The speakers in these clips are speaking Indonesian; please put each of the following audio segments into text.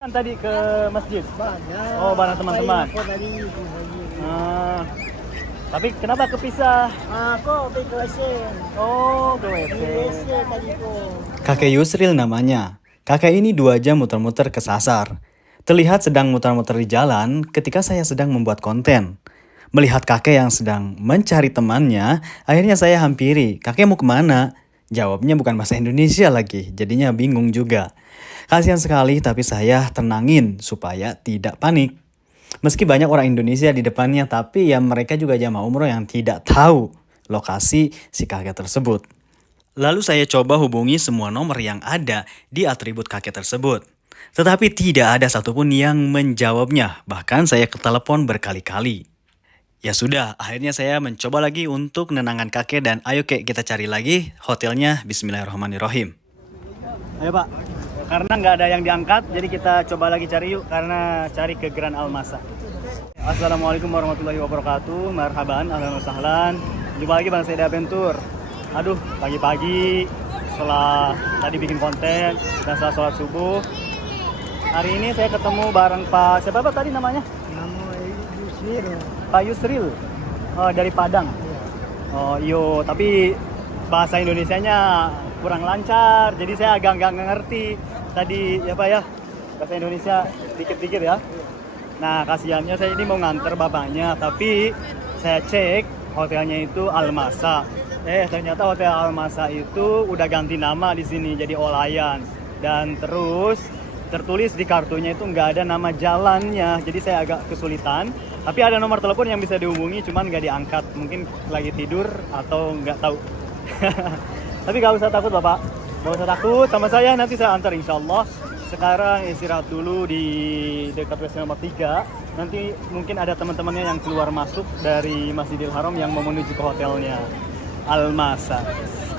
Kan tadi ke masjid. Banyak. Oh, bareng teman-teman. Ah, tapi kenapa kepisah? Kok pergi ke WC? Oh, ke WC. WC tadi tu. Kakek Yusril namanya. Kakek ini 2 jam muter-muter kesasar. Terlihat sedang muter-muter di jalan ketika saya sedang membuat konten. Melihat kakek yang sedang mencari temannya, akhirnya saya hampiri. Kakek mau kemana? Jawabnya bukan bahasa Indonesia lagi, jadinya bingung juga. Kasihan sekali, tapi saya tenangin supaya tidak panik. Meski banyak orang Indonesia di depannya, tapi ya mereka juga jamaah umroh yang tidak tahu lokasi si kakek tersebut. Lalu saya coba hubungi semua nomor yang ada di atribut kakek tersebut. Tetapi tidak ada satupun yang menjawabnya, bahkan saya ketelepon berkali-kali. Ya sudah, akhirnya saya mencoba lagi untuk nenangkan kakek dan ayo kek kita cari lagi hotelnya. Bismillahirrahmanirrahim. Ayo Pak, karena nggak ada yang diangkat, jadi kita coba lagi cari yuk, karena cari ke Grand Almasa. Assalamualaikum warahmatullahi wabarakatuh, marhaban, ahlan wa sahlan. Jumpa lagi Bang Said Adventure. Aduh, pagi-pagi setelah tadi bikin konten dan setelah sholat subuh, hari ini saya ketemu bareng Pak, siapa Pak tadi namanya? Nama Yusril. Pak Yusril, dari Padang. Oh iyo, tapi bahasa Indonesianya kurang lancar, jadi saya agak nggak ngerti tadi ya Pak ya, bahasa Indonesia dikit-dikit ya. Nah kasihannya saya ini mau nganter bapaknya, tapi saya cek hotelnya itu Almasa. Ternyata hotel Almasa itu udah ganti nama di sini jadi Olayan, dan terus tertulis di kartunya itu nggak ada nama jalannya, jadi saya agak kesulitan. Tapi ada nomor telepon yang bisa dihubungi, cuman nggak diangkat, mungkin lagi tidur atau nggak tahu. Tapi nggak usah takut Bapak, nggak usah takut sama saya, nanti saya antar insya Allah. Sekarang istirahat dulu di dekat WC nomor 3. Nanti mungkin ada teman-temannya yang keluar masuk dari Masjidil Haram yang mau menuju ke hotelnya Almasa.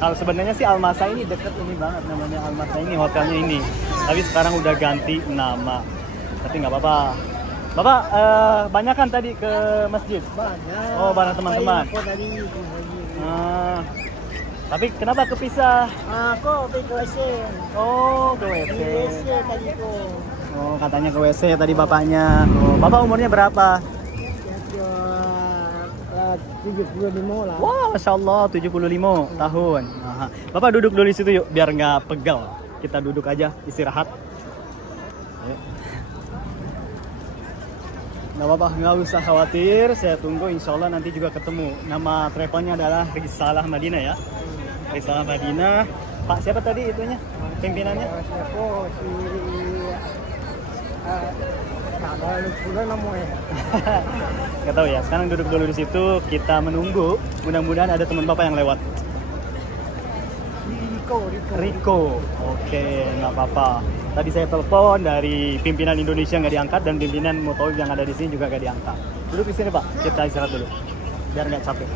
Kalau sebenarnya sih Almasa ini deket ini banget, namanya Almasa ini, hotelnya ini. Tapi sekarang udah ganti nama. Tapi nggak apa-apa. Bapak, banyak kan tadi ke masjid? Banyak. Oh, bareng teman-teman. Tapi kenapa kepisah? Kok pergi ke WC? Oh, ke WC. WC tadi tu. Oh, katanya ke WC tadi bapaknya. Oh, Bapak umurnya berapa? 75 lah. Wah, Masya Allah, 75 tahun. Aha. Bapak duduk dulu di situ yuk, biar nggak pegal. Kita duduk aja, istirahat. Ayo. Nggak apa-apa, nggak usah khawatir. Saya tunggu, insya Allah nanti juga ketemu. Nama travelnya adalah Risalah Madinah ya. Risalah Madinah. Pak, siapa tadi itunya? Pimpinannya? Siapa si ada lupa namanya. Nggak tahu ya, sekarang duduk dulu di situ. Kita menunggu, mudah-mudahan ada teman Bapak yang lewat. Riko. Oke, nggak apa-apa. Tadi saya telepon dari pimpinan Indonesia nggak diangkat, dan pimpinan Motoib yang ada di sini juga nggak diangkat. Duduk di sini Pak, kita istirahat dulu biar nggak capek.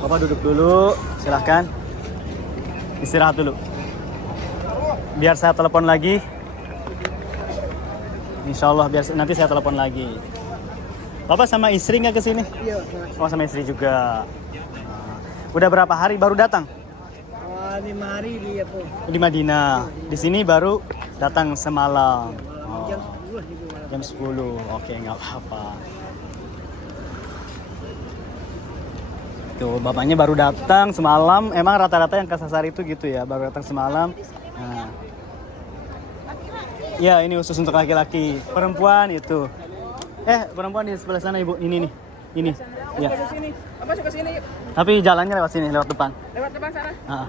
Bapak duduk dulu, silahkan istirahat dulu. Biar saya telepon lagi. Insya Allah biar nanti saya telepon lagi. Bapak sama istri nggak ke sini? Iya. Oh, sama istri juga. Udah berapa hari baru datang? 5 hari dia pun. Di Madinah. Di sini baru datang semalam. Oh, Jam 10 gitu. jam 10. Oke, nggak apa-apa. Tuh, bapaknya baru datang semalam. Emang rata-rata yang kesasar itu gitu ya, baru datang semalam. Nah. Ya, ini khusus untuk laki-laki. Perempuan itu. Perempuan di sebelah sana Ibu. Ini nih. Ini. Ya. Apa suka sini? Tapi jalannya lewat sini, lewat depan. Lewat depan sana. Ah.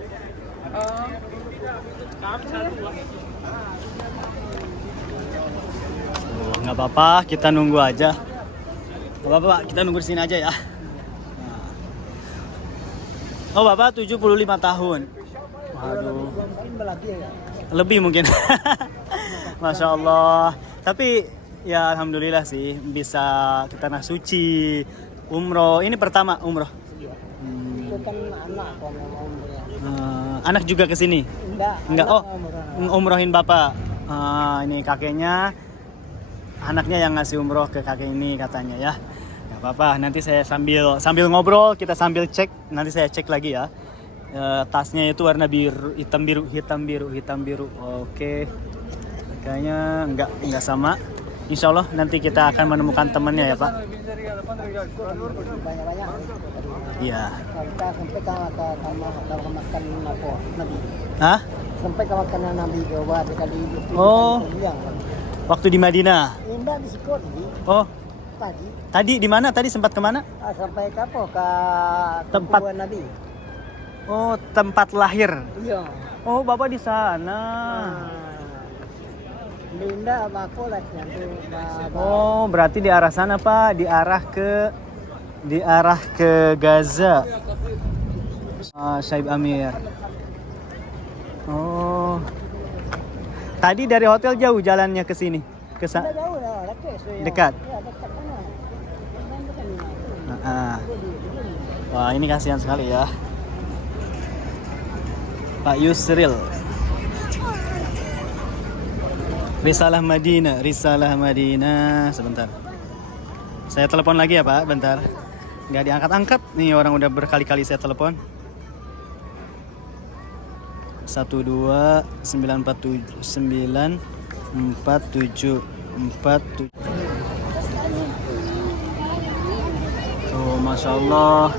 Oh, nggak apa-apa, kita nunggu aja. Nggak apa-apa, Pak, kita nunggu di sini aja ya. Oh, Bapak 75 tahun. Waduh. Mungkin berlebih ya. Lebih mungkin. Masya Allah. Tapi ya alhamdulillah sih bisa ke tanah suci, umroh. Ini pertama umroh. Itu kan anak kalau mau umroh. Anak juga ke sini? Enggak. Oh, umrohin Bapak. Ini kakeknya, anaknya yang ngasih umroh ke kakek ini katanya ya. Gak apa-apa, nanti saya sambil ngobrol, kita sambil cek. Nanti saya cek lagi ya. tasnya itu warna biru, hitam biru, hitam biru, hitam biru. Oke. Kayaknya nggak sama. Insya Allah nanti kita akan menemukan temannya ya Pak. Banyak-banyak. Iya. Kita sampai ke makan apa Nabi. Hah? Sampai ke makanan Nabi coba sekali. Oh. Waktu di Madinah. Indah di Sikot Oh, pagi. tadi di mana? Tadi sempat kemana? Sampai ke apa? Ke Tempat. kuburan Nabi. Oh, tempat lahir. Iya. Oh, Bapak di sana. Linda apa lah nanti. Oh, berarti di arah sana Pak, di arah ke Gaza. Syaib Amir. Oh. Tadi dari hotel jauh jalannya ke sini. Tidak jauh ya, Dekat. Ya, dekat sana. Wah, ini kasihan sekali ya. Pak Yusril. Risalah Madinah. Sebentar. Saya telepon lagi ya Pak, bentar. Nggak diangkat-angkat. Nih orang udah berkali-kali saya telepon. 12947 Oh, Masya Allah.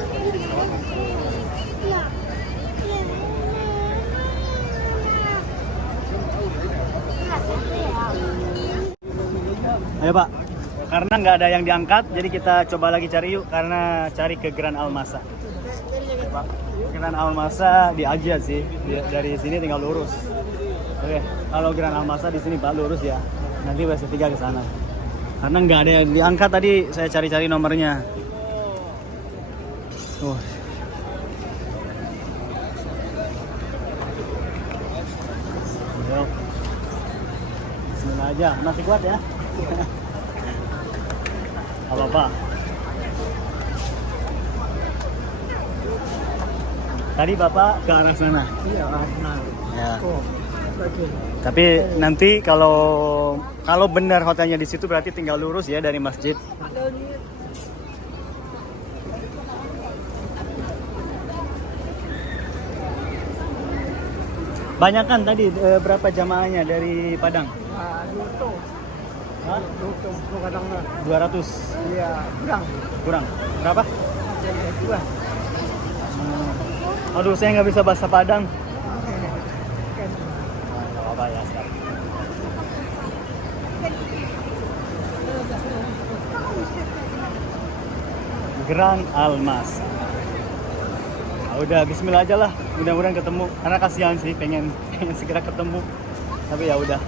Ayo Pak, karena nggak ada yang diangkat, jadi kita coba lagi cari yuk, karena cari ke Grand Almasa. Pak, Grand Almasa di Agia sih, dari sini tinggal lurus. Oke, kalau Grand Almasa di sini Pak lurus ya, nanti WC3 ke sana. Karena nggak ada yang diangkat tadi, saya cari-cari nomornya. Yuk. Bismillah aja, masih kuat ya. Apa-apa. Tadi Bapak ke arah sana. Iya, nah. Ya. Oh, oke. Tapi nanti kalau benar hotelnya di situ berarti tinggal lurus ya dari masjid. Banyak kan tadi berapa jamaahnya dari Padang? Nah, itu. Hah? Itu kadang-kadang. 200. Iya, kurang. Kurang. Berapa? Kurang. Aduh, saya nggak bisa bahasa Padang. Oke. Nggak apa-apa ya, siap. Grand Almas. Nah, udah Bismillah aja lah, mudah-mudahan ketemu. Karena kasihan sih, pengen segera ketemu. Tapi ya udah.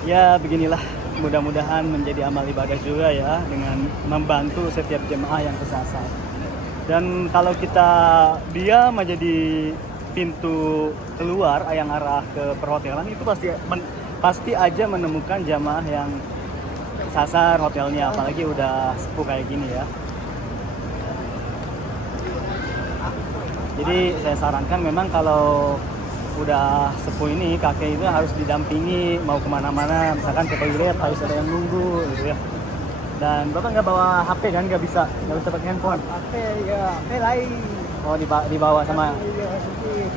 Ya beginilah, mudah-mudahan menjadi amal ibadah juga ya dengan membantu setiap jemaah yang kesasar. Dan kalau kita diam aja di pintu keluar yang arah ke perhotelan itu pasti aja menemukan jamaah yang sasar hotelnya, apalagi udah sepuh kayak gini ya. Jadi saya sarankan memang kalau udah sepuh ini kakek itu harus didampingi mau kemana-mana, misalkan ke toilet harus ada yang nunggu gitu ya. Dan Bapak nggak bawa HP kan, nggak bisa pakai handphone. HP ya, HP lain. Oh dibawa sama. Iya, sedih.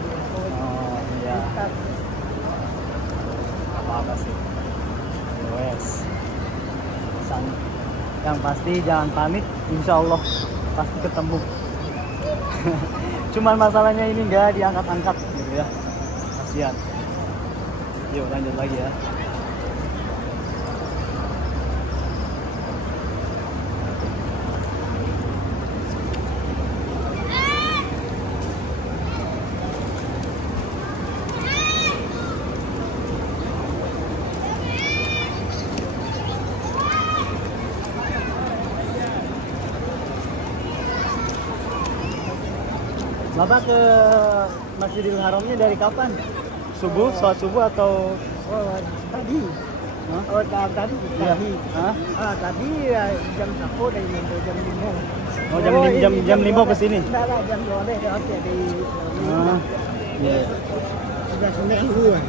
Oh iya. Apa sih. Wes. Yang pasti jangan panik, insya Allah pasti ketemu. Cuman masalahnya ini nggak diangkat-angkat gitu ya. Kasihan. Yuk lanjut lagi ya. Bapak ke Masjidil Haramnya dari kapan? Subuh, sholat subuh atau? Oh, tadi. Hah? Oh, tadi. Iya. Tadi. Hah? Tadi jam 1 dari jam 5. Oh jam 5 ke sini? Enggak lah, jam 2 deh. Oke, di... Iya. Sudah sembilan dulu ya.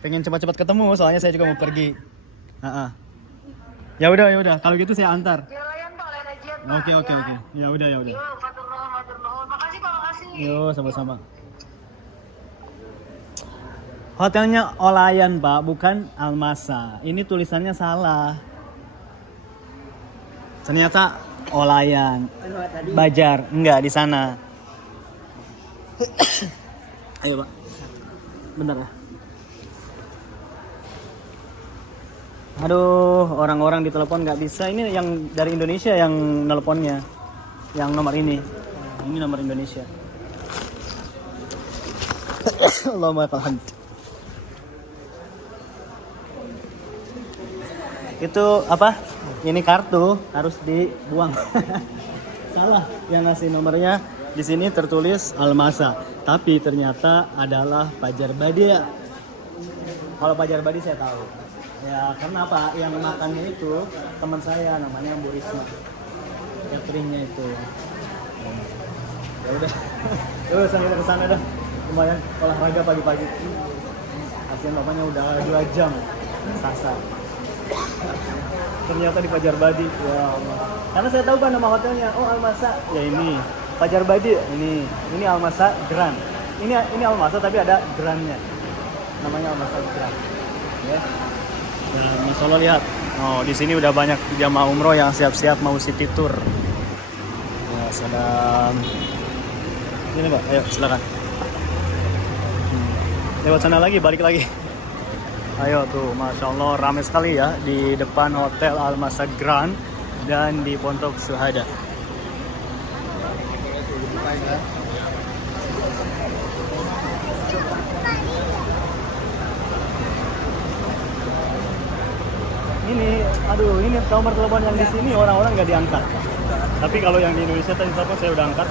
pengen cepat-cepat ketemu, soalnya saya juga mau pergi. Ya udah. Kalau gitu saya antar. Oke. Ya udah. Makasih Pak, makasih. Yo, sama-sama. Hotelnya Olayan, Pak, bukan Almasa. Ini tulisannya salah. Ternyata Olayan. Bajar, enggak di sana. Ayo, Pak. Bentar ya. Aduh, orang-orang di telepon nggak bisa. Ini yang dari Indonesia yang nelponnya. Yang nomor ini. Ini nomor Indonesia. Allahumma lakal hamd. Itu apa? Ini kartu harus dibuang. Salah yang ngasih nomornya. Di sini tertulis Almasa, tapi ternyata adalah Pajar Badia. Kalau Pajar Badi saya tahu. Ya karena apa? Yang makannya itu teman saya namanya Bu Risma. Cateringnya itu. Ya udah. Terus sampai ke sana dah. Lumayan olahraga pagi-pagi. Kasihan bapaknya udah 2 jam sasar. Ternyata di Pajar Badi. Ya Allah. Karena saya tahu kan nama hotelnya. Oh, Almasa. Ya ini. Pajar Badi ini Almasa Grand. Ini Almasa tapi ada Grandnya. Namanya Almasa Grand. Ya. Dan Insya Allah lihat. Oh, di sini udah banyak jamaah umroh yang siap-siap mau city tour. Ya, sedang. Ini Pak, ayo silakan. Lewat sana lagi, balik lagi. Ayo tuh, Masya Allah ramai sekali ya di depan Hotel Almasa Grand dan di Pondok Syuhada. Ini nomor telepon yang di sini orang-orang nggak diangkat. Tapi kalau yang di Indonesia tadi telepon saya udah angkat.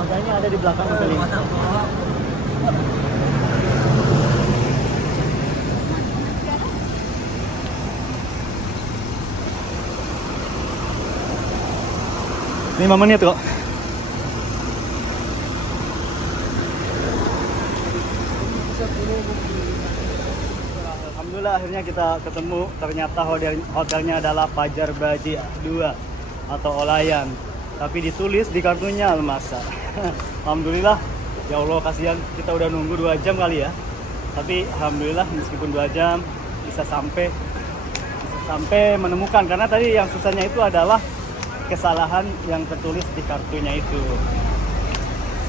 Makanya ada di belakang hotel ini. Ini 5 menit kok. Alhamdulillah akhirnya kita ketemu. Ternyata hotelnya adalah Pajar Badi 2 atau Olayan. Tapi ditulis di kartunya Almasa. Alhamdulillah. Ya Allah kasihan kita udah nunggu 2 jam kali ya. Tapi alhamdulillah meskipun 2 jam bisa sampai menemukan. Karena tadi yang susahnya itu adalah kesalahan yang tertulis di kartunya itu.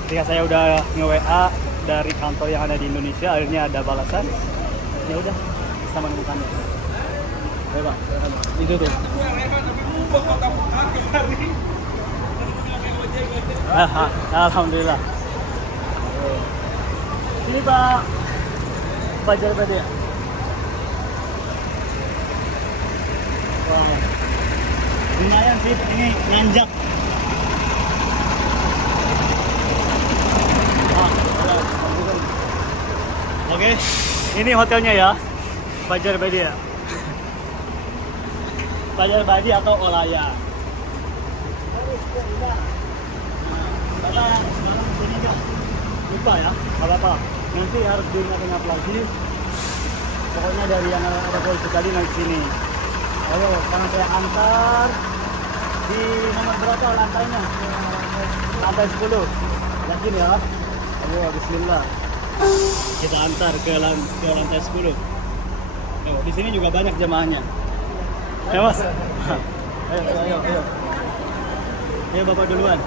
Ketika saya udah nge-WA dari kantor yang ada di Indonesia, akhirnya ada balasan. Ya udah bisa menemukannya. Ya Pak, itu tuh. Alhamdulillah. Ini Pak Pajar Badi ya. Wow. Lumayan sih, ini nanjak. Oke, ini hotelnya ya, Pajar Badi ya. Pajar Badi atau Olayan. Bapak sekarang sini enggak lupa ya, nggak apa-apa. Nanti harus diingat-ingat lagi. Pokoknya dari yang ada polisi tadi naik sini. Ayo, sekarang saya antar di nomor berapa lantainya? Lantai 10. Yakin ya? Ayo, bismillah. Kita antar ke lantai 10. Di sini juga banyak jemaahnya. Ya Mas. Ayo. Ayo Bapak duluan.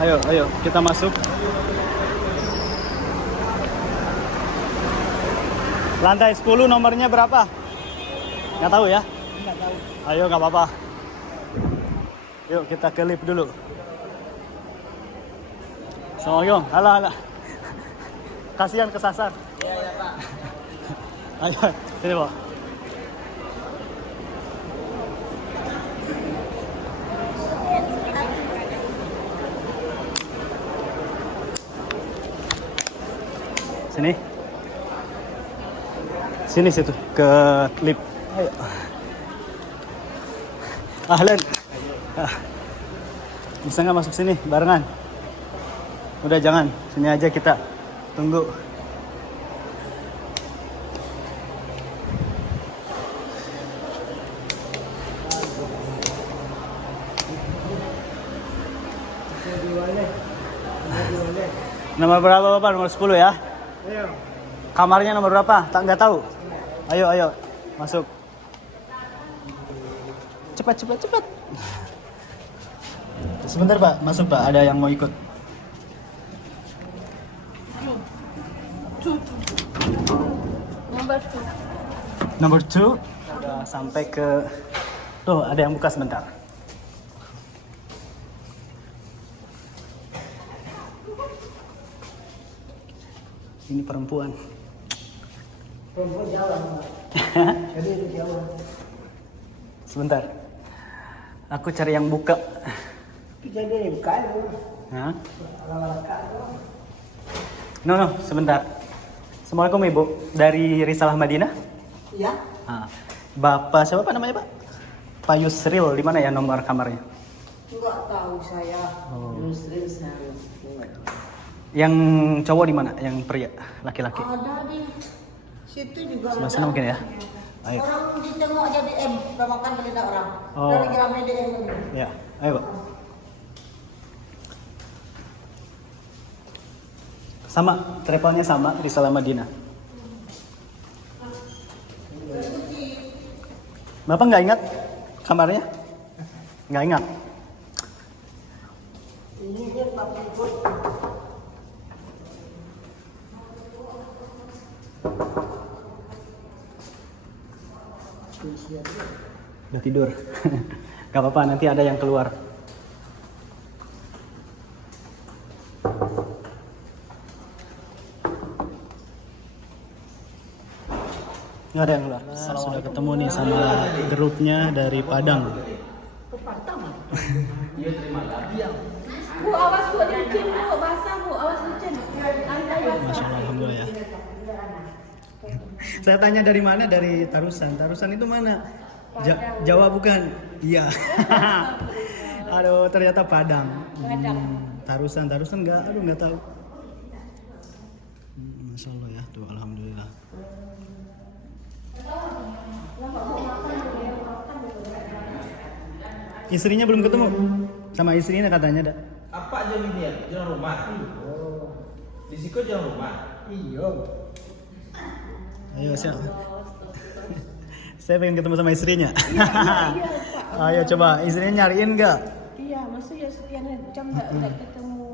Ayo, kita masuk. Lantai 10 nomornya berapa? Nggak tahu ya? Nggak tahu. Ayo, nggak apa-apa. Yuk, kita ke lift dulu. Assalamualaikum. Halo. Kasihan kesasar. Iya, Pak. Ayo, sini Pak. Sini situ ke lift. Ayo. Ahlan. Bisa nggak masuk sini barengan? Udah jangan, sini aja kita tunggu. Nomor berapa Bapak? Nomor 10 ya? Iya. Kamarnya nomor berapa? Tak nggak tahu. Ayo, masuk. Cepat. Sebentar Pak, masuk Pak. Ada yang mau ikut. Nomor 2. Udah sampai ke. Tuh, ada yang buka sebentar. Ini perempuan. Perempuan jalan. Jadi itu jalan. Sebentar. Aku cari yang buka. Jadi bukan. Hah? No, sebentar. Assalamualaikum Ibu. Dari Risalah Madinah? Iya. Bapak siapa Pak namanya Pak? Pak Yusril, di mana ya nomor kamarnya? Enggak tahu saya. Oh. Muslim saya. Yang cowok di mana? Yang pria, laki-laki? Ada di situ juga. Sebelah sana mungkin ya. Ayo. Orang ditengok aja DM, makan belinya orang. Oh. Dari Gramedia DM. Ya, ayo Pak. Sama, travelnya sama, Risalah Madinah. Bapak nggak ingat kamarnya? Nggak ingat? Ini dia pakai ikut. Udah tidur. Gak apa-apa, nanti ada yang keluar. Nggak ada yang keluar. Sudah ketemu nih sama grupnya dari Padang. Bu, awas bu, licin bu, basah bu, awas licin. Lantai Masya basah. Allah, alhamdulillah ya. Saya tanya dari mana? Dari Tarusan. Tarusan itu mana? Jawa bukan? Iya. Aduh, ternyata Padang. Tarusan nggak? Aduh, nggak tahu. Masya Allah ya, tuh alhamdulillah. Istrinya belum ketemu. Sama istrinya katanya ada. Apa aja ini ya? Jalan rumah. Di situ jalan rumah. Iya. Ayo siap. Saya pengen ketemu sama istrinya. Ayo coba, istrinya nyariin nggak? Iya, maksudnya sekian jam nggak ketemu.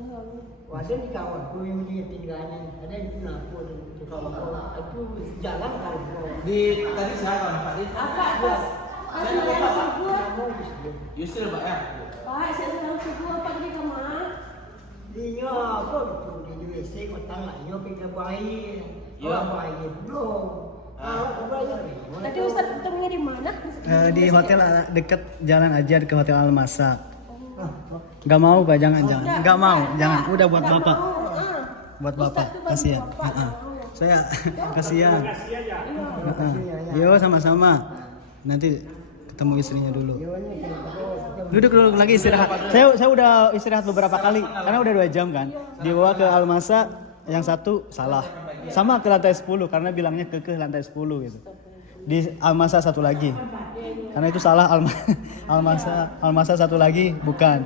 Ada di kawanku yang dia tinggalnya, ada di Punapu, di kawan itu jalan kalau Di tadi saya kawan Pak di. Apa pas? Masih dalam sebuah. Yusril Pak ya. Pak, saya dalam sebuah pergi ke mana? Iya, apa itu di WC kotang lah, yo pindah buang air. Iya. Buang air belum. Apa ya? Tadi Ustaz ketemunya di mana? Di hotel deket jalan aja ke Hotel Almasa. Gak mau Pak, jangan. Gak mau, jangan. Udah buat Bapak. Buat Bapak, kasihan. Saya kasihan. Yo sama-sama. Nanti ketemu istrinya dulu. Duduk dulu lagi istirahat. Saya udah istirahat beberapa kali karena udah 2 jam kan. Dibawa ke Almasa, yang satu salah. Sama ke lantai 10 karena bilangnya ke lantai 10 gitu. Di Almasa satu lagi. Karena itu salah Almasa satu lagi bukan.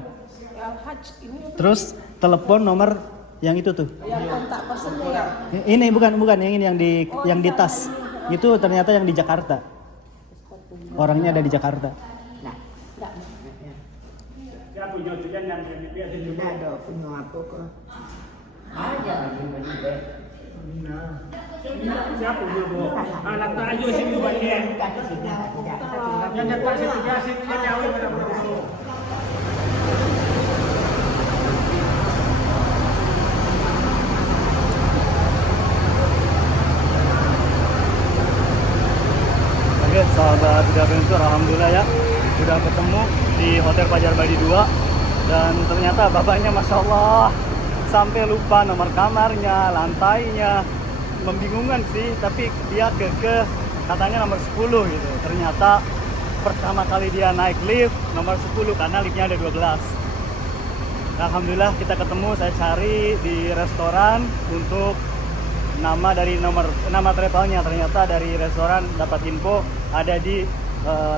Terus telepon nomor yang itu tuh. Yang kontak personnya ya. Ini bukan yang ini yang di tas. Itu ternyata yang di Jakarta. Orangnya ada di Jakarta. Tidak ada punya apa kok. Ada lagi beli. Siapa dia bu? Anak tak aja sini banyak. Yang nyata situ dia situ dia jauh benar-benar. Oke, sahabat Adventure, alhamdulillah ya udah ketemu di Hotel Fajar Badi 2 dan ternyata bapaknya Masya Allah sampai lupa nomor kamarnya, lantainya. Membingungkan sih, tapi dia katanya nomor 10 gitu. Ternyata pertama kali dia naik lift nomor 10 karena liftnya ada 12. Alhamdulillah kita ketemu, saya cari di restoran untuk nama travelnya. Ternyata dari restoran dapat info ada di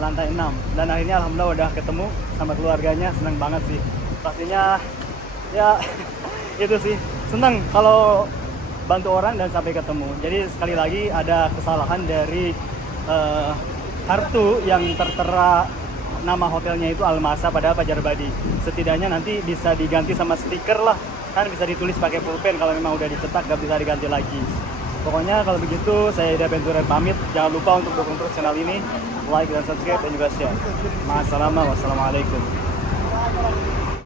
lantai 6 dan akhirnya alhamdulillah udah ketemu sama keluarganya. Senang banget sih pastinya ya. Itu sih senang kalau bantu orang dan sampai ketemu. Jadi sekali lagi ada kesalahan dari kartu yang tertera nama hotelnya itu Almasa padahal Fajar Badi. Setidaknya nanti bisa diganti sama stiker lah, kan bisa ditulis pakai pulpen kalau memang udah dicetak gak bisa diganti lagi. Pokoknya kalau begitu saya Ida Venturer pamit. Jangan lupa untuk dukung terus channel ini, like dan subscribe dan juga share. Wassalamualaikum.